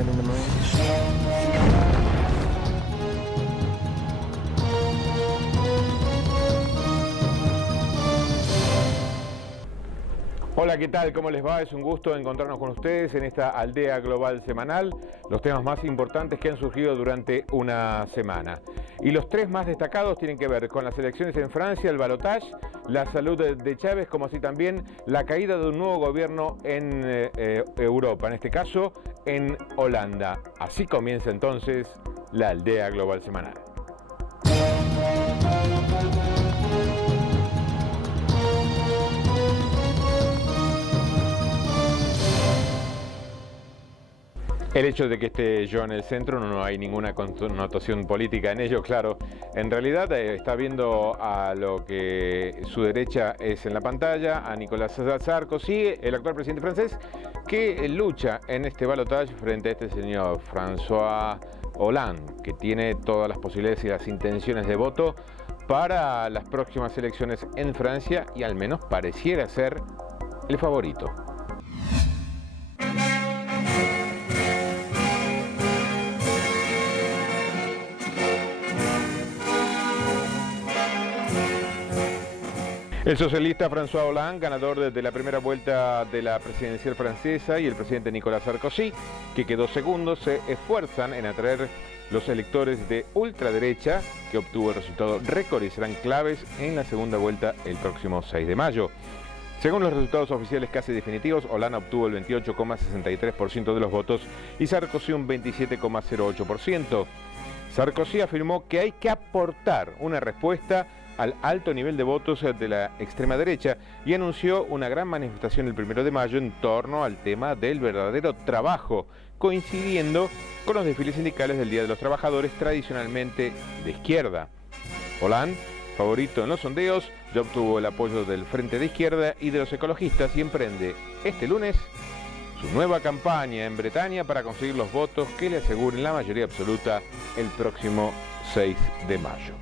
sending the Marines. Hola, ¿qué tal? ¿Cómo les va? Es un gusto encontrarnos con ustedes en esta aldea global semanal, los temas más importantes que han surgido durante una semana. Y los tres más destacados tienen que ver con las elecciones en Francia, el balotage, la salud de Chávez, como así también la caída de un nuevo gobierno en Europa, en este caso en Holanda. Así comienza entonces la aldea global semanal. El hecho de que esté yo en el centro no hay ninguna connotación política en ello, claro. En realidad está viendo a lo que su derecha es en la pantalla, a Nicolas Sarkozy, el actual presidente francés, que lucha en este balotaje frente a este señor François Hollande, que tiene todas las posibilidades y las intenciones de voto para las próximas elecciones en Francia y al menos pareciera ser el favorito. El socialista François Hollande, ganador de la primera vuelta de la presidencial francesa, y el presidente Nicolas Sarkozy, que quedó segundo, se esfuerzan en atraer los electores de ultraderecha, que obtuvo el resultado récord y serán claves en la segunda vuelta el próximo 6 de mayo. Según los resultados oficiales casi definitivos, Hollande obtuvo el 28,63% de los votos y Sarkozy un 27,08%. Sarkozy afirmó que hay que aportar una respuesta al alto nivel de votos de la extrema derecha y anunció una gran manifestación el 1 de mayo en torno al tema del verdadero trabajo, coincidiendo con los desfiles sindicales del Día de los Trabajadores, tradicionalmente de izquierda. Hollande, favorito en los sondeos, ya obtuvo el apoyo del Frente de Izquierda y de los ecologistas y emprende este lunes su nueva campaña en Bretaña para conseguir los votos que le aseguren la mayoría absoluta el próximo 6 de mayo.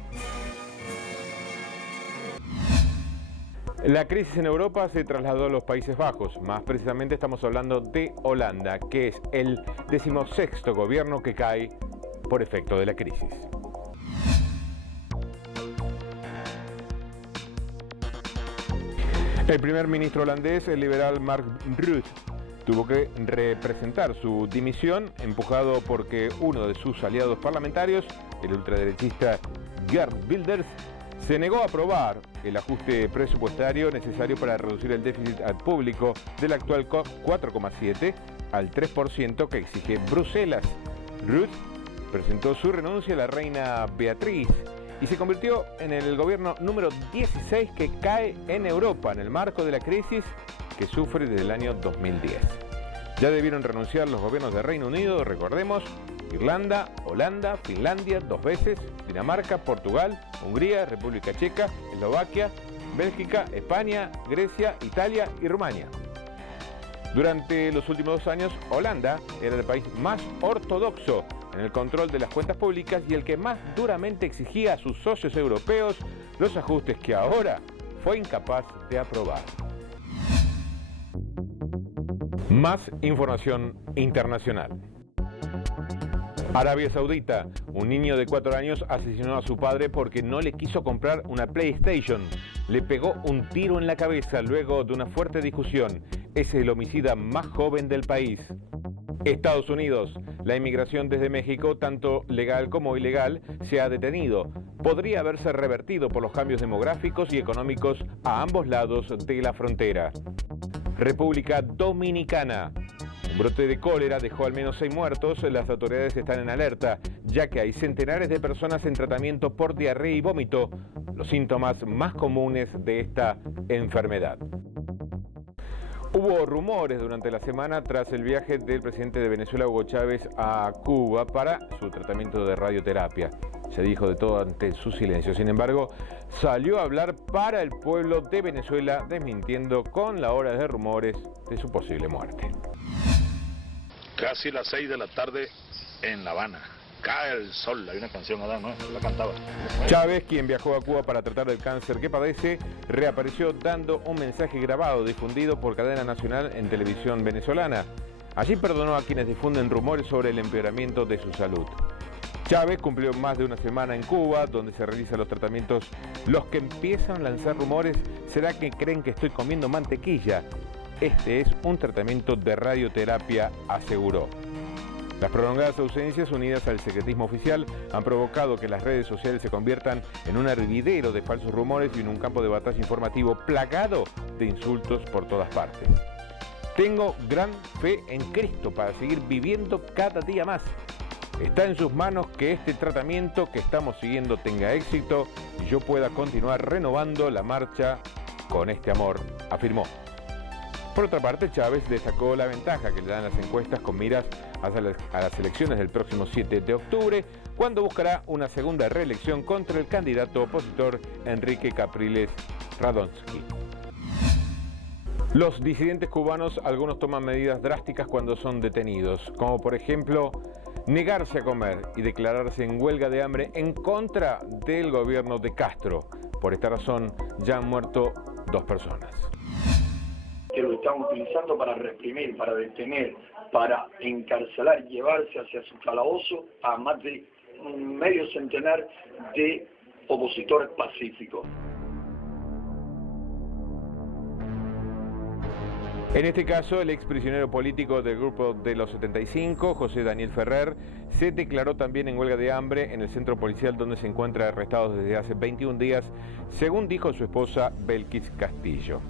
La crisis en Europa se trasladó a los Países Bajos, más precisamente estamos hablando de Holanda, que es el 16º gobierno que cae por efecto de la crisis. El primer ministro holandés, el liberal Mark Rutte, tuvo que representar su dimisión, empujado porque uno de sus aliados parlamentarios, el ultraderechista Geert Wilders, se negó a aprobar el ajuste presupuestario necesario para reducir el déficit público del actual 4,7 al 3% que exige Bruselas. Rutte presentó su renuncia a la reina Beatriz y se convirtió en el gobierno número 16 que cae en Europa en el marco de la crisis que sufre desde el año 2010. Ya debieron renunciar los gobiernos de Reino Unido, recordemos, Irlanda, Holanda, Finlandia 2 veces, Dinamarca, Portugal, Hungría, República Checa, Eslovaquia, Bélgica, España, Grecia, Italia y Rumania. Durante los últimos 2 años, Holanda era el país más ortodoxo en el control de las cuentas públicas y el que más duramente exigía a sus socios europeos los ajustes que ahora fue incapaz de aprobar. Más información internacional. Arabia Saudita, un niño de 4 años asesinó a su padre porque no le quiso comprar una PlayStation. Le pegó un tiro en la cabeza luego de una fuerte discusión. Es el homicida más joven del país. Estados Unidos, la inmigración desde México, tanto legal como ilegal, se ha detenido. Podría haberse revertido por los cambios demográficos y económicos a ambos lados de la frontera. República Dominicana. Un brote de cólera dejó al menos 6 muertos. Las autoridades están en alerta, ya que hay centenares de personas en tratamiento por diarrea y vómito, los síntomas más comunes de esta enfermedad. Hubo rumores durante la semana tras el viaje del presidente de Venezuela, Hugo Chávez, a Cuba para su tratamiento de radioterapia. Se dijo de todo ante su silencio. Sin embargo, salió a hablar para el pueblo de Venezuela, desmintiendo con la hora de rumores de su posible muerte. Casi las 6 de la tarde en La Habana. Cae el sol, hay una canción, Adán, ¿no? La cantaba. Chávez, quien viajó a Cuba para tratar del cáncer que padece, reapareció dando un mensaje grabado difundido por cadena nacional en televisión venezolana. Allí perdonó a quienes difunden rumores sobre el empeoramiento de su salud. Chávez cumplió más de una semana en Cuba, donde se realizan los tratamientos. Los que empiezan a lanzar rumores, ¿será que creen que estoy comiendo mantequilla? Este es un tratamiento de radioterapia, aseguró. Las prolongadas ausencias unidas al secretismo oficial han provocado que las redes sociales se conviertan en un hervidero de falsos rumores y en un campo de batalla informativo plagado de insultos por todas partes. Tengo gran fe en Cristo para seguir viviendo cada día más. Está en sus manos que este tratamiento que estamos siguiendo tenga éxito y yo pueda continuar renovando la marcha con este amor, afirmó. Por otra parte, Chávez destacó la ventaja que le dan las encuestas con miras a las elecciones del próximo 7 de octubre, cuando buscará una segunda reelección contra el candidato opositor Enrique Capriles Radonsky. Los disidentes cubanos, algunos toman medidas drásticas cuando son detenidos, como por ejemplo negarse a comer y declararse en huelga de hambre en contra del gobierno de Castro. Por esta razón ya han muerto 2 personas. Que lo están utilizando para reprimir, para detener, para encarcelar, llevarse hacia su calabozo a más de medio centenar de opositores pacíficos. En este caso, el exprisionero político del Grupo de los 75, José Daniel Ferrer, se declaró también en huelga de hambre en el centro policial donde se encuentra arrestado desde hace 21 días, según dijo su esposa Belkis Castillo.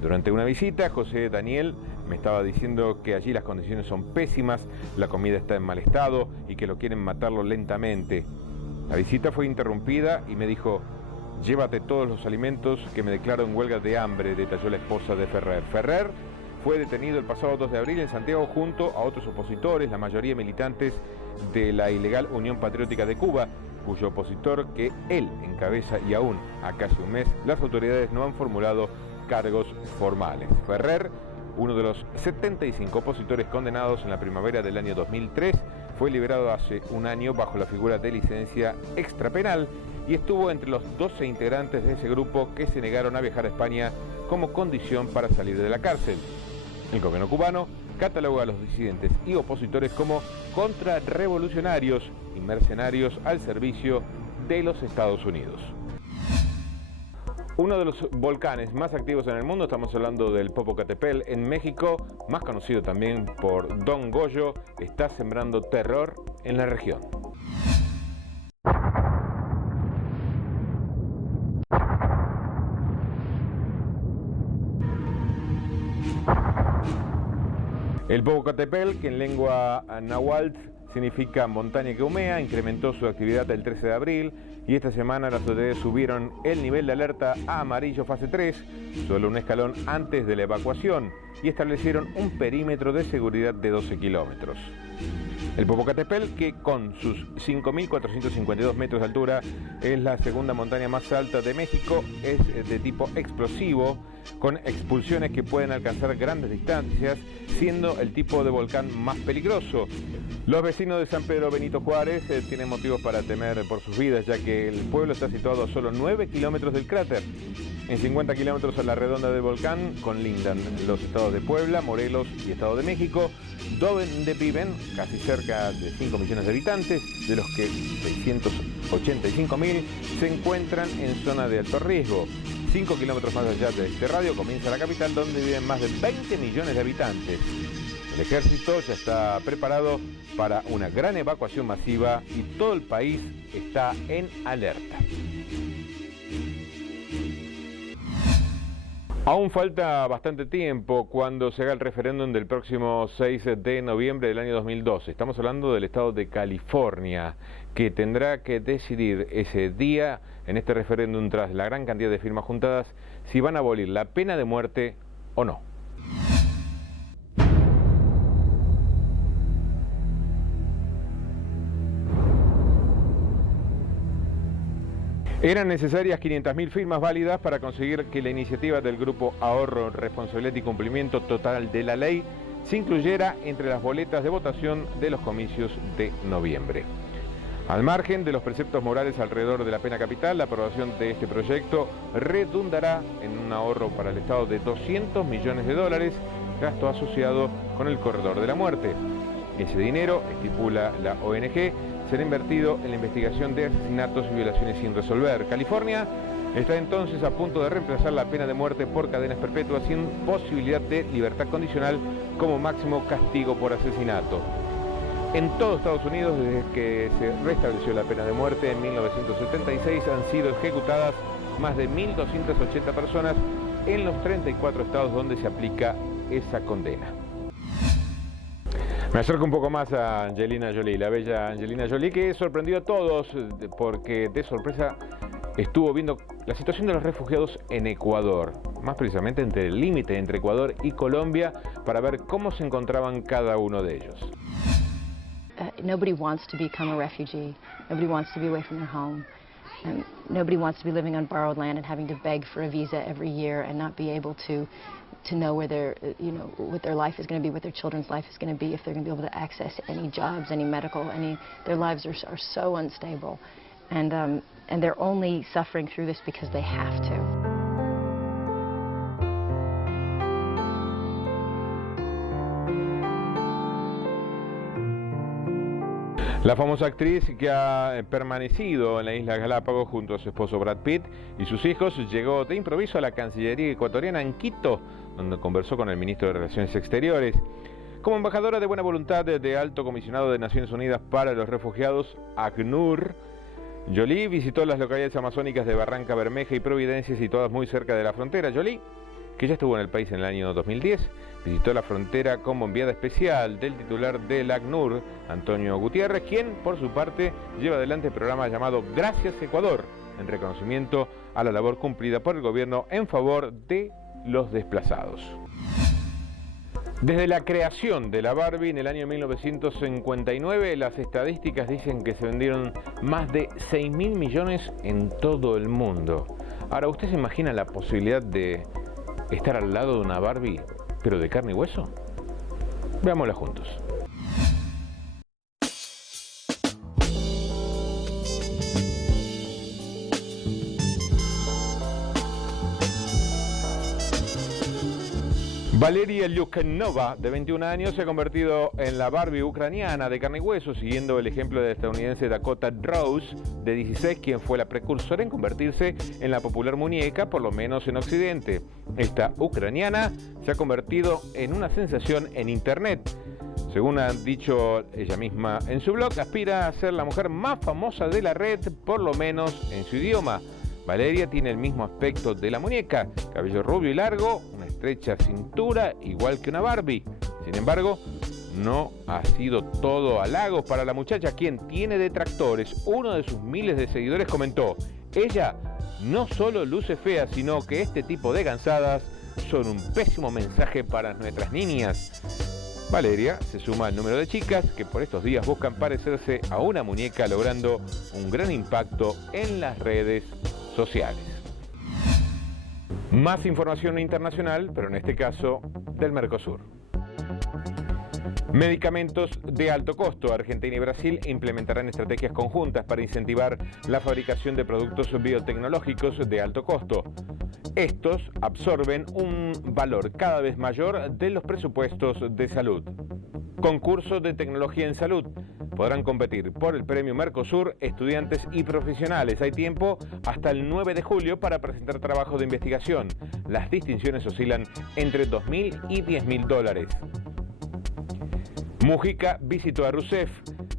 Durante una visita, José Daniel me estaba diciendo que allí las condiciones son pésimas, la comida está en mal estado y que lo quieren matarlo lentamente. La visita fue interrumpida y me dijo: llévate todos los alimentos que me declaro en huelga de hambre, detalló la esposa de Ferrer. Ferrer fue detenido el pasado 2 de abril en Santiago junto a otros opositores, la mayoría militantes de la ilegal Unión Patriótica de Cuba, cuyo opositor que él encabeza, y aún a casi un mes las autoridades no han formulado cargos formales. Ferrer, uno de los 75 opositores condenados en la primavera del año 2003, fue liberado hace un año bajo la figura de licencia extrapenal y estuvo entre los 12 integrantes de ese grupo que se negaron a viajar a España como condición para salir de la cárcel. El gobierno cubano cataloga a los disidentes y opositores como contrarrevolucionarios y mercenarios al servicio de los Estados Unidos. Uno de los volcanes más activos en el mundo, estamos hablando del Popocatépetl en México, más conocido también por Don Goyo, está sembrando terror en la región. El Popocatépetl, que en lengua náhuatl significa montaña que humea, incrementó su actividad el 13 de abril y esta semana las autoridades subieron el nivel de alerta a amarillo fase 3, solo un escalón antes de la evacuación, y establecieron un perímetro de seguridad de 12 kilómetros. El Popocatépetl, que con sus 5.452 metros de altura es la segunda montaña más alta de México, es de tipo explosivo, con expulsiones que pueden alcanzar grandes distancias, siendo el tipo de volcán más peligroso. Los vecinos de San Pedro Benito Juárez tienen motivos para temer por sus vidas, ya que el pueblo está situado a solo 9 kilómetros del cráter. En 50 kilómetros a la redonda del volcán colindan los estados de Puebla, Morelos y Estado de México, donde viven casi cerca de 5 millones de habitantes, de los que 685.000 se encuentran en zona de alto riesgo. 5 kilómetros más allá de este radio comienza la capital, donde viven más de 20 millones de habitantes. El ejército ya está preparado para una gran evacuación masiva y todo el país está en alerta. Aún falta bastante tiempo cuando se haga el referéndum del próximo 6 de noviembre del año 2012. Estamos hablando del estado de California, que tendrá que decidir ese día en este referéndum, tras la gran cantidad de firmas juntadas, si van a abolir la pena de muerte o no. Eran necesarias 500.000 firmas válidas para conseguir que la iniciativa del Grupo Ahorro, Responsabilidad y Cumplimiento Total de la Ley se incluyera entre las boletas de votación de los comicios de noviembre. Al margen de los preceptos morales alrededor de la pena capital, la aprobación de este proyecto redundará en un ahorro para el Estado de 200 millones de dólares, gasto asociado con el corredor de la muerte. Ese dinero, estipula la ONG, será invertido en la investigación de asesinatos y violaciones sin resolver. California está entonces a punto de reemplazar la pena de muerte por cadenas perpetuas sin posibilidad de libertad condicional como máximo castigo por asesinato. En todo Estados Unidos, desde que se restableció la pena de muerte en 1976, han sido ejecutadas más de 1.280 personas en los 34 estados donde se aplica esa condena. Me acerco un poco más a Angelina Jolie, la bella Angelina Jolie, que sorprendió a todos porque de sorpresa estuvo viendo la situación de los refugiados en Ecuador, más precisamente entre el límite entre Ecuador y Colombia, para ver cómo se encontraban cada uno de ellos. Nobody wants to become a refugee. Nobody wants to be away from their home. And nobody wants to be living on borrowed land and having to beg for a visa every year and not be able to know where their, what their life is going to be, what their children's life is going to be, if they're going to be able to access any jobs, any medical, their lives are so unstable. And they're only suffering through this because they have to. La famosa actriz que ha permanecido en la isla Galápagos junto a su esposo Brad Pitt y sus hijos llegó de improviso a la Cancillería ecuatoriana en Quito, donde conversó con el ministro de Relaciones Exteriores. Como embajadora de buena voluntad de Alto Comisionado de Naciones Unidas para los Refugiados, ACNUR, Jolie visitó las localidades amazónicas de Barranca Bermeja y Providencia, situadas muy cerca de la frontera. Jolie, que ya estuvo en el país en el año 2010, visitó la frontera como enviada especial del titular del ACNUR, Antonio Gutiérrez, quien, por su parte, lleva adelante el programa llamado Gracias Ecuador, en reconocimiento a la labor cumplida por el gobierno en favor de los desplazados. Desde la creación de la Barbie en el año 1959, las estadísticas dicen que se vendieron más de 6.000 millones en todo el mundo. Ahora, ¿usted se imagina la posibilidad de estar al lado de una Barbie, pero de carne y hueso? Veámosla juntos. Valeria Lyukhanova, de 21 años, se ha convertido en la Barbie ucraniana de carne y hueso, siguiendo el ejemplo de la estadounidense Dakota Rose, de 16, quien fue la precursora en convertirse en la popular muñeca, por lo menos en Occidente. Esta ucraniana se ha convertido en una sensación en Internet. Según ha dicho ella misma en su blog, aspira a ser la mujer más famosa de la red, por lo menos en su idioma. Valeria tiene el mismo aspecto de la muñeca, cabello rubio y largo, una estrecha cintura, igual que una Barbie. Sin embargo, no ha sido todo halagos para la muchacha, quien tiene detractores. Uno de sus miles de seguidores comentó: ella no solo luce fea, sino que este tipo de gansadas son un pésimo mensaje para nuestras niñas. Valeria se suma al número de chicas que por estos días buscan parecerse a una muñeca, logrando un gran impacto en las redes sociales. Más información internacional, pero en este caso del Mercosur. Medicamentos de alto costo. Argentina y Brasil implementarán estrategias conjuntas para incentivar la fabricación de productos biotecnológicos de alto costo. Estos absorben un valor cada vez mayor de los presupuestos de salud. Concurso de tecnología en salud. Podrán competir por el premio Mercosur estudiantes y profesionales. Hay tiempo hasta el 9 de julio para presentar trabajos de investigación. Las distinciones oscilan entre $2.000 y $10.000. Mujica visitó a Rousseff.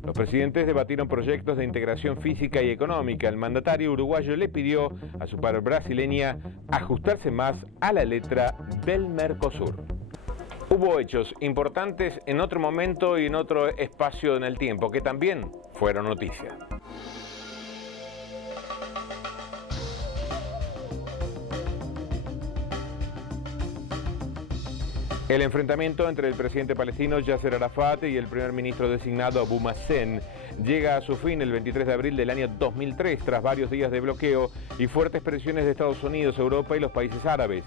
Los presidentes debatieron proyectos de integración física y económica. El mandatario uruguayo le pidió a su par brasileña ajustarse más a la letra del Mercosur. Hubo hechos importantes en otro momento y en otro espacio en el tiempo que también fueron noticia. El enfrentamiento entre el presidente palestino Yasser Arafat y el primer ministro designado Abu Mazen llega a su fin el 23 de abril del año 2003 tras varios días de bloqueo y fuertes presiones de Estados Unidos, Europa y los países árabes.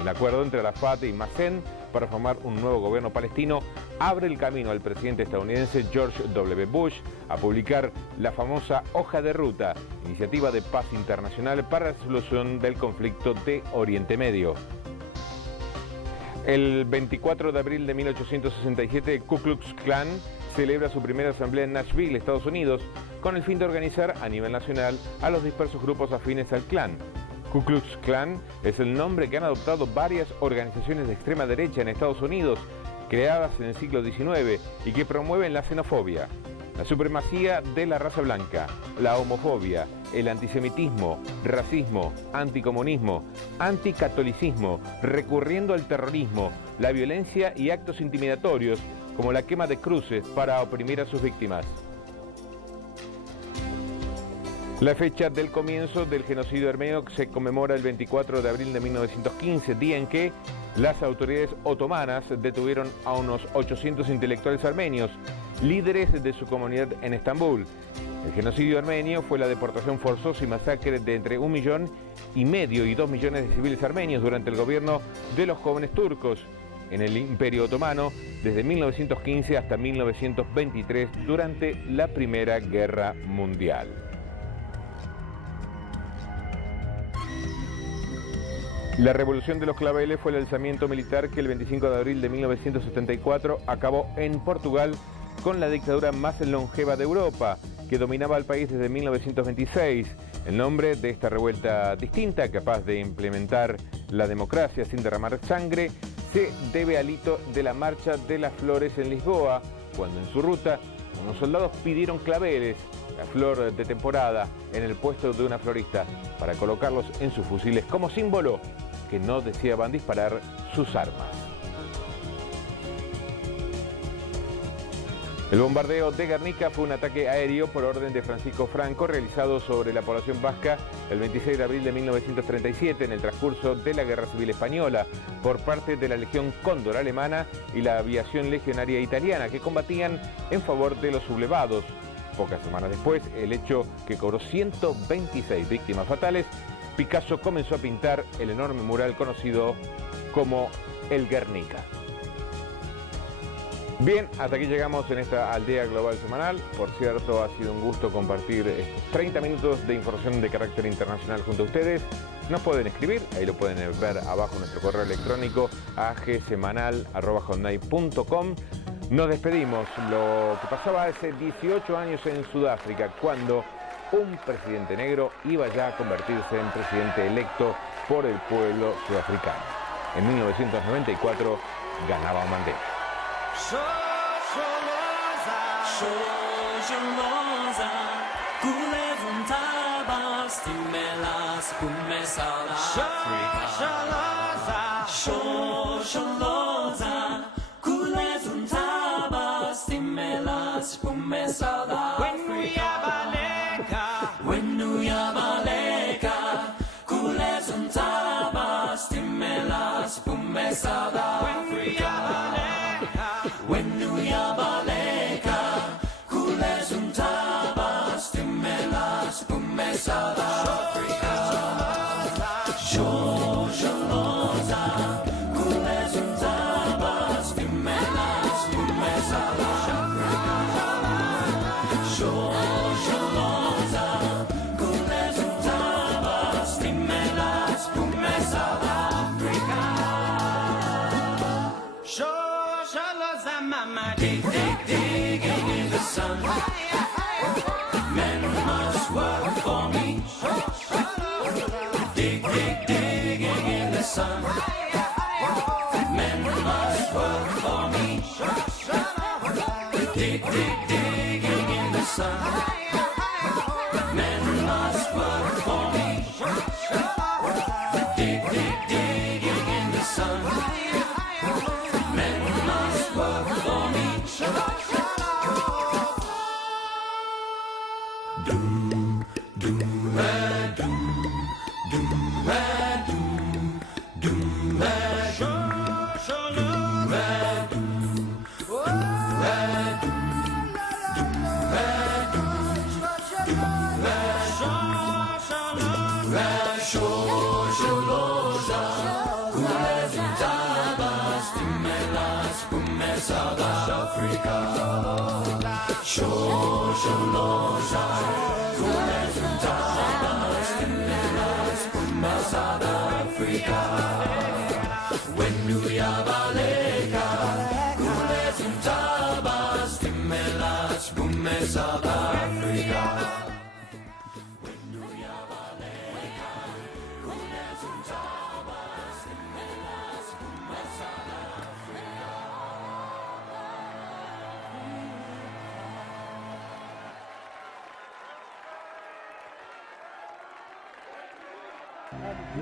El acuerdo entre Arafat y Mazen para formar un nuevo gobierno palestino abre el camino al presidente estadounidense George W. Bush a publicar la famosa Hoja de Ruta, iniciativa de paz internacional para la solución del conflicto de Oriente Medio. El 24 de abril de 1867, el Ku Klux Klan celebra su primera asamblea en Nashville, Estados Unidos, con el fin de organizar a nivel nacional a los dispersos grupos afines al Klan. Ku Klux Klan es el nombre que han adoptado varias organizaciones de extrema derecha en Estados Unidos, creadas en el siglo XIX y que promueven la xenofobia, la supremacía de la raza blanca, la homofobia, el antisemitismo, racismo, anticomunismo, anticatolicismo, recurriendo al terrorismo, la violencia y actos intimidatorios, como la quema de cruces para oprimir a sus víctimas. La fecha del comienzo del genocidio armenio se conmemora el 24 de abril de 1915, día en que las autoridades otomanas detuvieron a unos 800 intelectuales armenios, líderes de su comunidad en Estambul. El genocidio armenio fue la deportación forzosa y masacre de entre 1,5 millones y 2 millones de civiles armenios durante el gobierno de los jóvenes turcos en el Imperio Otomano desde 1915 hasta 1923 durante la Primera Guerra Mundial. La Revolución de los Claveles fue el alzamiento militar que el 25 de abril de 1974 acabó en Portugal con la dictadura más longeva de Europa, que dominaba el país desde 1926. El nombre de esta revuelta distinta, capaz de implementar la democracia sin derramar sangre, se debe al hito de la Marcha de las Flores en Lisboa, cuando en su ruta unos soldados pidieron claveles, la flor de temporada, en el puesto de una florista, para colocarlos en sus fusiles como símbolo que no deseaban disparar sus armas. El bombardeo de Guernica fue un ataque aéreo por orden de Francisco Franco realizado sobre la población vasca el 26 de abril de 1937 en el transcurso de la Guerra Civil Española por parte de la Legión Cóndor alemana y la aviación legionaria italiana que combatían en favor de los sublevados. Pocas semanas después, el hecho que cobró 126 víctimas fatales, Picasso comenzó a pintar el enorme mural conocido como el Guernica. Bien, hasta aquí llegamos en esta Aldea Global Semanal. Por cierto, ha sido un gusto compartir estos 30 minutos de información de carácter internacional junto a ustedes. Nos pueden escribir, ahí lo pueden ver abajo en nuestro correo electrónico agsemanal@hotmail.com. Nos despedimos. Lo que pasaba hace 18 años en Sudáfrica, cuando un presidente negro iba ya a convertirse en presidente electo por el pueblo sudafricano. En 1994 ganaba Mandela.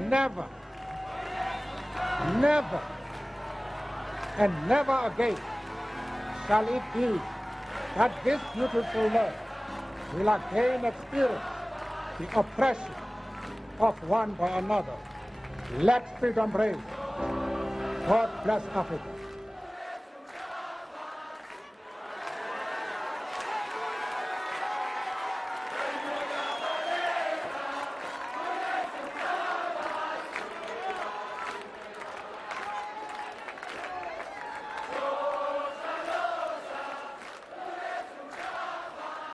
Never, never, and never again shall it be that this beautiful land will again experience the oppression of one by another. Let freedom reign. God bless Africa.